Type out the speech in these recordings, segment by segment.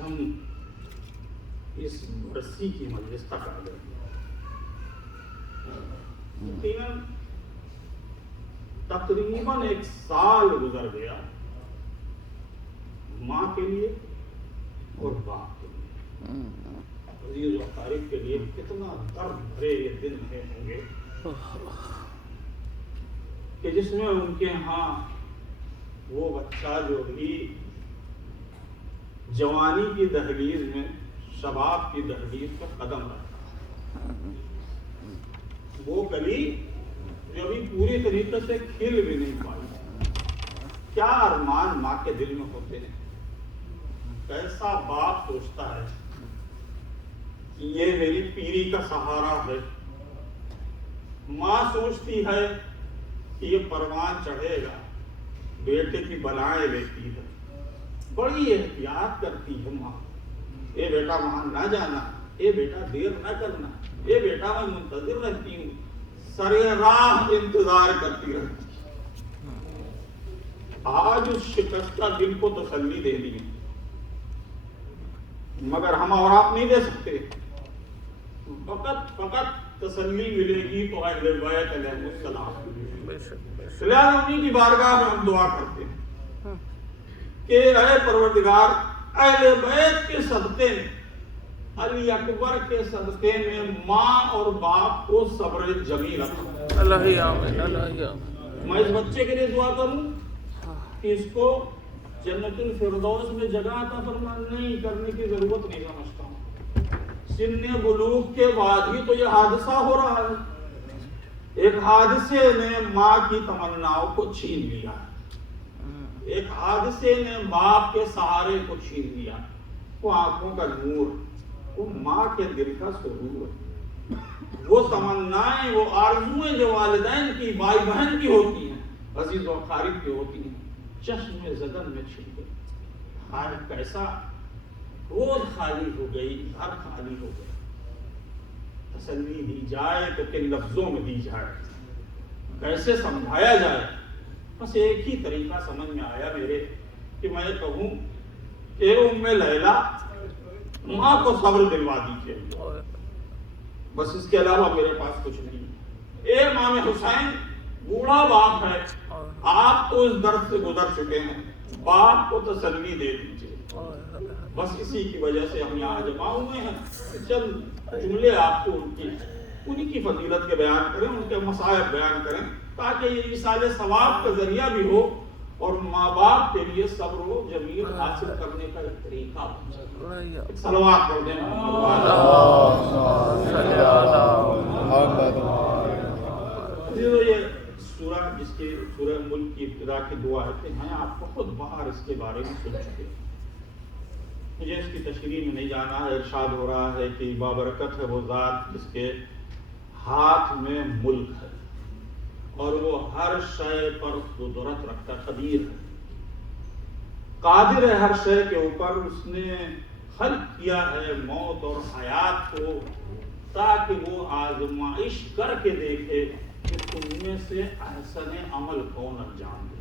ہم اس برسی کی مجلس تک آ گئے. تقریباً 1 سال گزر گیا ماں کے لیے اور باپ کے لیے. عزیز و اقارب کے لیے کتنا درد بھرے یہ دن ہوں گے کہ جس میں ان کے ہاں وہ بچہ جو بھی جوانی کی دہلیز میں، شباب کی دہلیز پر قدم رکھتا، وہ کلی جو بھی پوری طریقے سے کھل بھی نہیں پائی. کیا ارمان ماں کے دل میں ہوتے ہیں. کیسا باپ سوچتا ہے کہ یہ میری پیری کا سہارا ہے. ماں سوچتی ہے کہ یہ پروان چڑھے گا. بیٹے کی بلائیں لیتی ہے، بڑی احتیاط کرتی ہے ماں. اے بیٹا وہاں نہ جانا، اے بیٹا دیر نہ کرنا، اے بیٹا میں منتظر رہتی ہوں، سرے راہ انتظار کرتی رہتی. آج اس شکستہ دل کو تسلی دے دی، مگر ہم اور آپ نہیں دے سکتے. فقط تسلی ملے گی تو اہل بیت علیہ السلام. لہٰذا انہیں کی بارگاہ میں ہم دعا کرتے ہیں کہ اے پروردگار، اہل بیت کے صدقے میں، علی اکبر کے صدقے میں ماں اور باپ کو صبر جمیل عطا. میں اس بچے کے لیے دعا کروں کہ اس کو جنت الفردوس میں جگہ عطا فرما. نہیں کرنے کی ضرورت نہیں سمجھتا ہوں. سن بلوغ کے بعد ہی تو یہ حادثہ ہو رہا ہے. ایک حادثے نے ماں کی تمناؤں کو چھین لیا، ایک حادثے نے باپ کے سہارے کو چھین لیا. وہ آنکھوں کا نور، وہ ماں کے دل کا سرور، وہ تمنائیں، وہ آرزویں جو والدین کی، بھائی بہن کی ہوتی ہیں، عزیز و اقارب کی ہوتی ہیں، چشم زدن میں چھن گئی. ہر کیسا روز خالی ہو گئی، گھر خالی ہو گئی. تسلی دی جائے تو کن لفظوں میں دی جائے، کیسے سمجھایا جائے. بس ایک ہی طریقہ سمجھ میں آیا میرے کہ میں کہوں کہ ام لیلا ماں کو صبر دلوا دیجیے. بس اس کے علاوہ میرے پاس کچھ نہیں. اے امام حسین، بوڑھا باپ ہے، آپ تو اس درد سے گزر چکے ہیں، باپ کو تسلی دے دیجیے. بس اسی کی وجہ سے ہم یہاں جمع ہوئے ہیں. چند جملے آپ کو انہی کی فضیلت کے بیان کریں، ان کے مصائب بیان کریں، تاکہ یہ ایصال ثواب کا ذریعہ بھی ہو اور ماں باپ کے لیے صبر و جمیل حاصل کرنے کا ایک طریقہ ہو. صلوات پڑھ دیں. یہ سورہ جس کی سورہ ملک کی ابتدا کی دو آیتیں ہیں، آپ بہت بار اس کے بارے میں سن چکے ہیں. مجھے اس کی تشریح میں نہیں جانا ہے. ارشاد ہو رہا ہے کہ بابرکت ہے وہ ذات جس کے ہاتھ میں ملک ہے اور وہ ہر شے پر قدرت رکھتا، قدیر ہے، قادر ہے ہر شے کے اوپر. اس نے خلق کیا ہے موت اور حیات کو تاکہ وہ آزمائش کر کے دیکھے کہ تم میں سے احسن عمل کون انجام دے.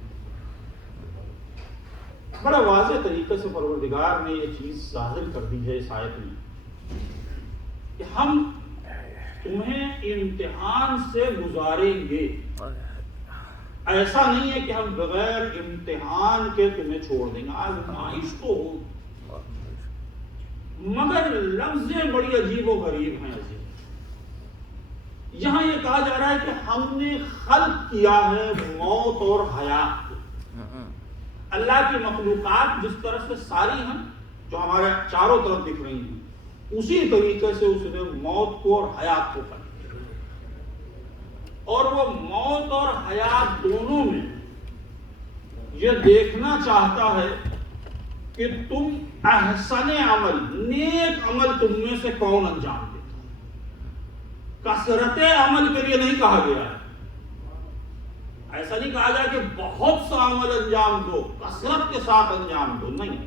بڑا واضح طریقے سے پروردگار نے یہ چیز ظاہر کر دی ہے اس آیت میں کہ ہم تمہیں امتحان سے گزاریں گے. ایسا نہیں ہے کہ ہم بغیر امتحان کے تمہیں چھوڑ دیں گے. آزمائش تو ہو، مگر لفظیں بڑی عجیب و غریب ہیں. یہاں یہ کہا جا رہا ہے کہ ہم نے خلق کیا ہے موت اور حیات کو. اللہ کی مخلوقات جس طرح سے ساری ہیں جو ہمارے چاروں طرف دکھ رہی ہیں، اسی طریقے سے اس نے موت کو اور حیات کو کر دیا. اور وہ موت اور حیات دونوں میں یہ دیکھنا چاہتا ہے کہ تم احسن عمل، نیک عمل تم میں سے کون انجام دیتا. کثرت عمل کے لیے نہیں کہا گیا ہے. ایسا نہیں کہا جائے کہ بہت سا عمل انجام دو، کثرت کے ساتھ انجام دو. نہیں،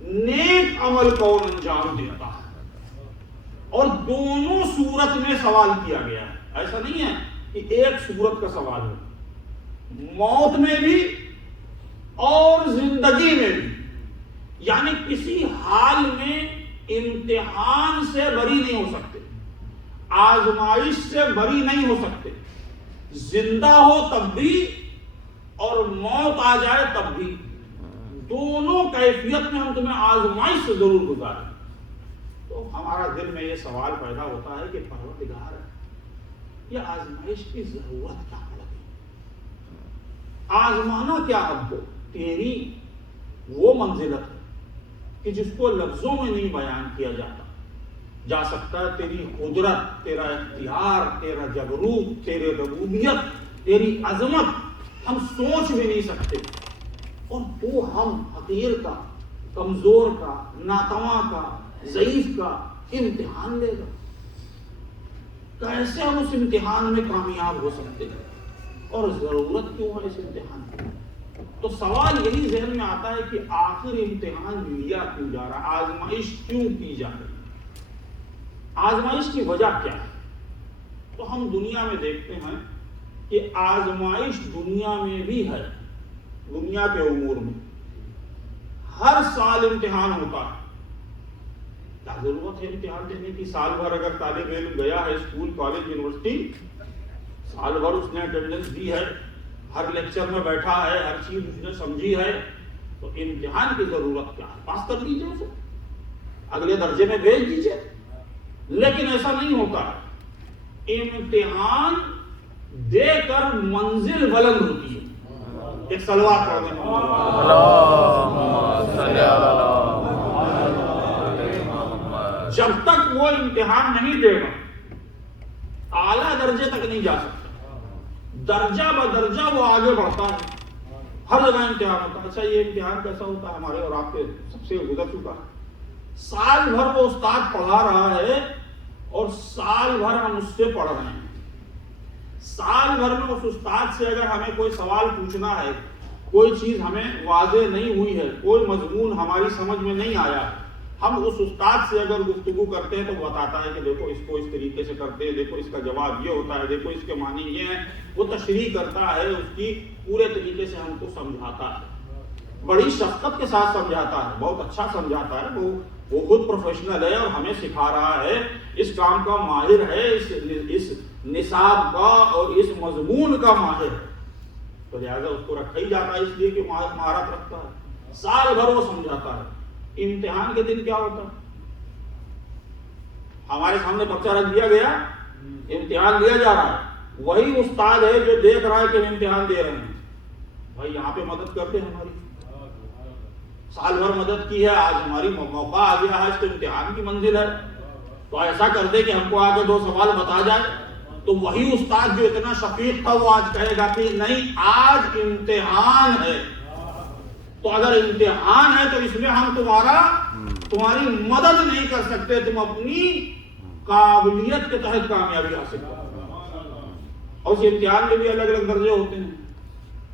نیک عمل کون انجام دیتا ہے. اور دونوں صورت میں سوال کیا گیا ہے. ایسا نہیں ہے کہ ایک صورت کا سوال ہے، موت میں بھی اور زندگی میں بھی، یعنی کسی حال میں امتحان سے بری نہیں ہو سکتے، آزمائش سے بری نہیں ہو سکتے، زندہ ہو تب بھی اور موت آ جائے تب بھی، دونوں کیفیت میں ہم تمہیں آزمائش سے ضرور گزاریں۔ تو ہمارا دل میں یہ سوال پیدا ہوتا ہے کہ پروردگار یہ آزمائش کی ضرورت کیا پڑتی، آزمانا کیا اب کو؟ تیری وہ منزلت ہے کہ جس کو لفظوں میں نہیں بیان کیا جا سکتا ہے، تیری قدرت، تیرا اختیار، تیرا جبروت، تیری ربوبیت، تیری عظمت ہم سوچ بھی نہیں سکتے، اور تو ہم حقیر کا، کمزور کا، ناتواں کا، ضعیف کا امتحان لے گا۔ کیسے ہم اس امتحان میں کامیاب ہو سکتے ہیں، اور ضرورت کیوں ہے اس امتحان کی؟ تو سوال یہی ذہن میں آتا ہے کہ آخر امتحان لیا کیوں جا رہا، آزمائش کیوں کی جا رہی، آزمائش کی وجہ کیا ہے؟ تو ہم دنیا میں دیکھتے ہیں کہ آزمائش دنیا میں بھی ہے، دنیا کے امور میں ہر سال امتحان ہوتا ہے۔ کیا ضرورت ہے امتحان دینے کی؟ سال بھر اگر طالب علم گیا ہے اسکول، کالج، یونیورسٹی، سال بھر اس نے اٹینڈنس دی ہے، ہر لیکچر میں بیٹھا ہے، ہر چیز اس نے سمجھی ہے، تو امتحان کی ضرورت کیا ہے؟ پاس کر لیجیے اسے، اگلے درجے میں بھیج دیجیے۔ لیکن ایسا نہیں ہوتا، امتحان دے کر منزل بلند ہوتی ہے۔ ایک صلوات پڑھنے میں جب تک وہ امتحان نہیں دے گا اعلیٰ درجے تک نہیں جا سکتا، درجہ بدرجہ وہ آگے بڑھتا ہے، ہر جگہ امتحان ہوتا ہے۔ اچھا یہ امتحان کیسا ہوتا ہے؟ ہمارے اور آپ کے سب سے گزر چکا ہے، سال بھر وہ استاد پڑھا رہا ہے اور سال بھر ہم اس سے پڑھ رہے ہیں، سال بھر میں اس استاد سے اگر ہمیں کوئی سوال پوچھنا ہے، کوئی چیز ہمیں واضح نہیں ہوئی ہے، کوئی مضمون ہماری سمجھ میں نہیں آیا، ہم اس استاد سے اگر گفتگو کرتے ہیں تو وہ بتاتا ہے کہ دیکھو اس کو اس طریقے سے کرتے ہیں، دیکھو اس کا جواب یہ ہوتا ہے، دیکھو اس کے معنی یہ ہیں، وہ تشریح کرتا ہے، اس کی پورے طریقے سے ہم کو سمجھاتا ہے، بڑی شفقت کے ساتھ سمجھاتا ہے، بہت اچھا سمجھاتا ہے، وہ خود پروفیشنل ہے اور ہمیں سکھا رہا ہے، اس کام کا ماہر ہے، اس نصاب کا اور اس مضمون کا ماہر ہے، تو لہٰذا اس کو رکھا ہی جاتا ہے اس لیے کہ مہارت رکھتا ہے، سال بھر وہ سمجھاتا ہے۔ امتحان کے دن کیا ہوتا ہے؟ ہمارے سامنے پرچہ رکھ دیا گیا، امتحان لیا جا رہا ہے، وہی استاد ہے جو دیکھ رہا ہے کہ ہم امتحان دے رہے ہیں، بھائی یہاں پہ مدد کرتے ہیں، ہماری سال بھر مدد کی ہے، آج ہماری موقع آ گیا ہے، اس کو امتحان کی منزل ہے، تو ایسا کر دے کہ ہم کو آگے 2 سوال بتا جائے، تو وہی استاد جو اتنا شفیق تھا وہ آج کہے گا کہ نہیں آج امتحان ہے، تو اگر امتحان ہے تو اس میں ہم تمہاری مدد نہیں کر سکتے، تم اپنی قابلیت کے تحت کامیابی حاصل کرو۔ اور اس امتحان میں بھی الگ الگ درجے ہوتے ہیں،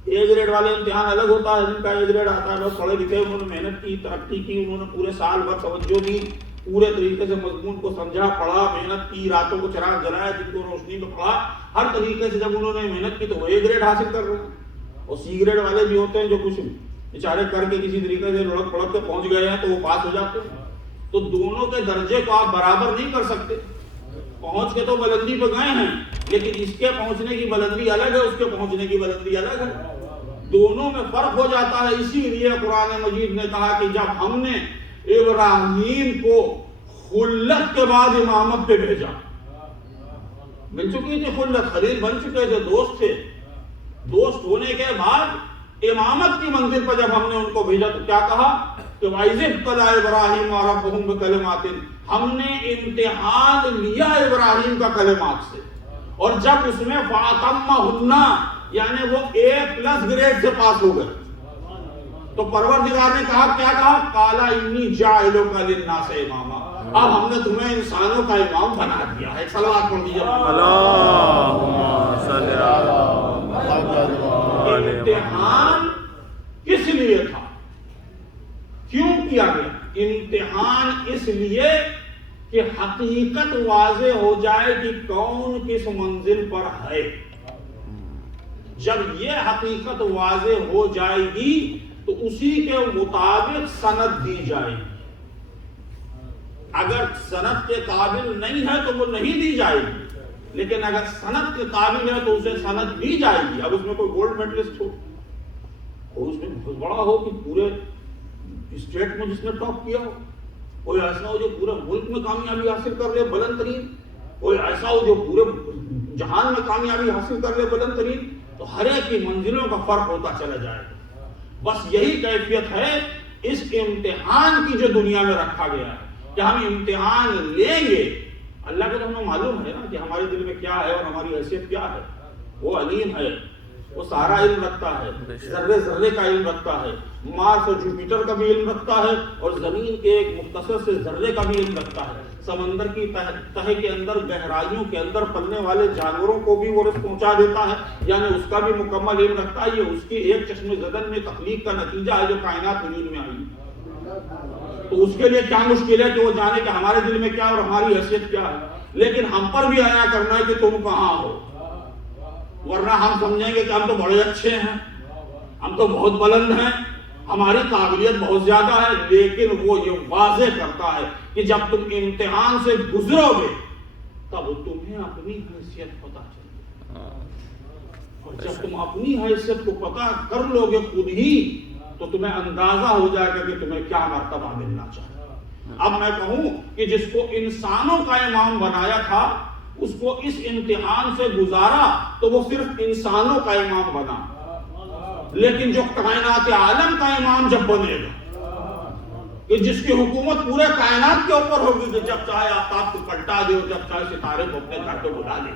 اے گریڈ والے امتحان الگ ہوتا ہے، جن کا اے گریڈ آتا ہے، لوگ پڑھے لکھے، انہوں نے محنت کی، ترقی کی، انہوں نے پورے سال بھر توجہ دی، پورے طریقے سے مضمون کو سمجھا، پڑھا، محنت کی، راتوں کو چراغ جلایا، جن کو روشنی میں پڑھا، ہر طریقے سے جب انہوں نے محنت کی تو وہ اے گریڈ حاصل کر رہے ہیں۔ اور سی گریڈ والے بھی ہوتے ہیں جو کچھ بیچارے کر کے کسی طریقے سے لڑک پڑک کے پہنچ گئے ہیں تو وہ پاس ہو جاتے ہیں۔ تو دونوں کے درجے کو آپ برابر نہیں کر سکتے، پہنچ کے تو بلندی پہ گئے ہیں، لیکن اس کے پہنچنے کی بلندی الگ ہے، اس کے پہنچنے کی بلندی الگ ہے، دونوں میں فرق ہو جاتا ہے۔ اسی لیے قرآن مجید نے کہا کہ جب ہم نے ابراہیم کو خلت کے بعد امامت پہ بھیجا، مل چکی تھی خلت، خلیل بن چکے تھے، دوست تھے، دوست ہونے کے بعد امامت کی منزل پر جب ہم نے ان کو بھیجا تو کیا کہا کہ وَإِذِ ابْتَلَىٰ إِبْرَاهِيمَ رَبُّهُ بِكَلِمَاتٍ، ہم نے امتحان لیا ابراہیم کا کلمات سے، اور جب اس میں فَأَتَمَّهُنَّ یعنی وہ A+ گریڈ سے پاس ہو گئے تو پروردگار نے کہا، کیا کہا؟ قَالَ إِنِّي جَاعِلُكَ لِلنَّاسِ إِمَامًا، اب ہم نے تمہیں انسانوں کا امام بنا دیا ہے۔ صلوات پڑھ دیجیے۔ اللہم صلی علی محمد۔ امتحان کس لیے تھا؟ کیوں کیا گیا امتحان؟ اس لیے کہ حقیقت واضح ہو جائے کہ کون کس منزل پر ہے۔ جب یہ حقیقت واضح ہو جائے گی تو اسی کے مطابق سند دی جائے گی. اگر سند کے قابل نہیں ہے تو وہ نہیں دی جائے گی، لیکن اگر سند کے قابل ہے تو اسے سند دی جائے گی. اب اس میں کوئی گولڈ میڈلسٹ ہو اور اس میں بہت بڑا ہو کہ پورے اسٹیٹ میں جس نے ٹاپ کیا ہو، کوئی ایسا ہو جو پورے ملک میں کامیابی حاصل کر لے بلند ترین، کوئی ایسا ہو جو پورے جہان میں کامیابی حاصل کر لے بلند ترین، تو ہر ایک کی منزلوں کا فرق ہوتا چلا جائے گا. بس یہی کیفیت ہے اس امتحان کی جو دنیا میں رکھا گیا ہے کہ ہم امتحان لیں گے. اللہ کو تو ہمیں معلوم ہے نا کہ ہمارے دل میں کیا ہے اور ہماری حیثیت کیا ہے. وہ علیم ہے، وہ سارا علم رکھتا ہے، ذرے ذرے کا علم رکھتا ہے، مارس اور جوپیٹر کا بھی علم رکھتا ہے، اور زمین کے ایک مختصر سے ذرے کا بھی علم رکھتا ہے. سمندر کی تہہ کے اندر، گہرائیوں کے اندر پلنے والے جانوروں کو بھی وہ رزق پہنچا دیتا ہے، یعنی اس کا بھی مکمل علم رکھتا ہے. یہ اس کی ایک چشم زدن میں تخلیق کا نتیجہ ہے جو کائنات وجود میں آئی. تو اس کے لیے کیا مشکل ہے کہ وہ جانے کہ ہمارے دل میں کیا اور ہماری حیثیت کیا ہے. لیکن ہم پر بھی آیا کرنا ہے کہ تم کہاں ہو، ورنہ ہم سمجھیں گے کہ ہم تو بڑے اچھے ہیں، ہم تو بہت بلند ہیں، ہماری قابلیت بہت زیادہ ہے. لیکن وہ یہ واضح کرتا ہے کہ جب تم امتحان سے گزرو گے تب تمہیں اپنی حیثیت پتہ چلے گی. اور جب تم اپنی حیثیت کو پتہ کر لو گے خود ہی تو تمہیں اندازہ ہو جائے گا کہ تمہیں کیا مرتبہ ملنا چاہیے. اب میں کہوں کہ جس کو انسانوں کا امام بنایا تھا اس کو اس امتحان سے گزارا تو وہ صرف انسانوں کا امام بنا، لیکن جو کائنات عالم کا امام جب بنے گا کہ جس کی حکومت پورے کائنات کے اوپر ہوگی کہ جب چاہے آفتاب کو پلٹا دے اور جب چاہے ستارے کو اپنے گھر پہ بلا دے،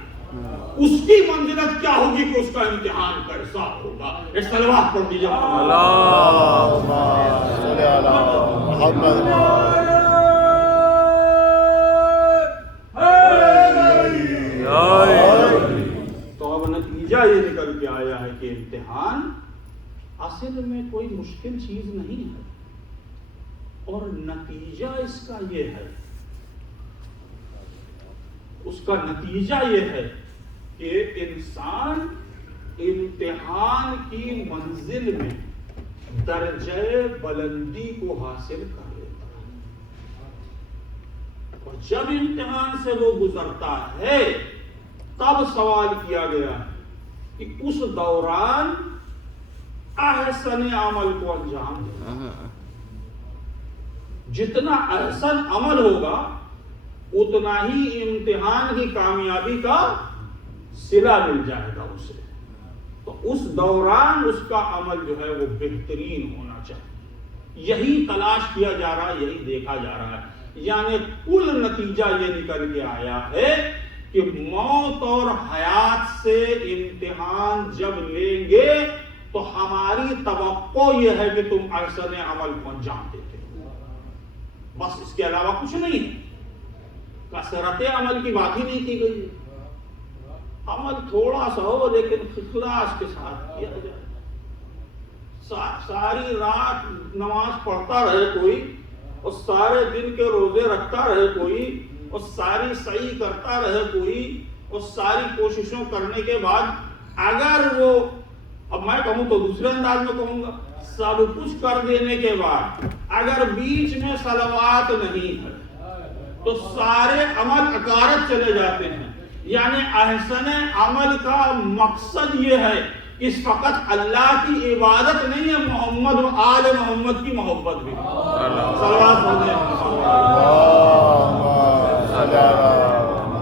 اس کی منزلت کیا ہوگی کہ اس کا امتحان کیسا ہوگا. ایک صلوات پڑھ دیجیے. اللہم صلی علی محمد. تو اب نتیجہ یہ نکل کے آیا ہے کہ امتحان اصل میں کوئی مشکل چیز نہیں ہے، اور نتیجہ اس کا یہ ہے، اس کا نتیجہ یہ ہے کہ انسان امتحان کی منزل میں درجہ بلندی کو حاصل کر لیتا ہے. اور جب امتحان سے وہ گزرتا ہے تب سوال کیا گیا کہ اس دوران احسن عمل کو انجام دے. جتنا احسن عمل ہوگا اتنا ہی امتحان کی کامیابی کا صلہ مل جائے گا اسے. تو اس دوران اس کا عمل جو ہے وہ بہترین ہونا چاہیے. یہی تلاش کیا جا رہا ہے، یہی دیکھا جا رہا ہے. یعنی کل نتیجہ یہ نکل کے آیا ہے کہ موت اور حیات سے امتحان جب لیں گے تو ہماری توقع یہ ہے کہ تم احسن عمل کو انجام دیتے ہو. بس اس کے علاوہ کچھ نہیں ہے. کثرت عمل کی بات ہی نہیں کی گئی. عمل تھوڑا سا ہو لیکن اخلاص کے ساتھ کیا جائے. ساری رات نماز پڑھتا رہے کوئی، اور سارے دن کے روزے رکھتا رہے کوئی، اور ساری سعی کرتا رہے کوئی، اور ساری کوششوں کرنے کے بعد اگر وہ، اب میں کہوں تو دوسرے انداز میں کہوں گا، سب کچھ کر دینے کے بعد اگر بیچ میں صلوات نہیں ہے تو سارے عمل اکارت چلے جاتے ہیں. یعنی احسن عمل کا مقصد یہ ہے کہ فقط اللہ کی عبادت نہیں ہے، محمد و آل محمد کی محبت بھی. صلوات پڑھیں.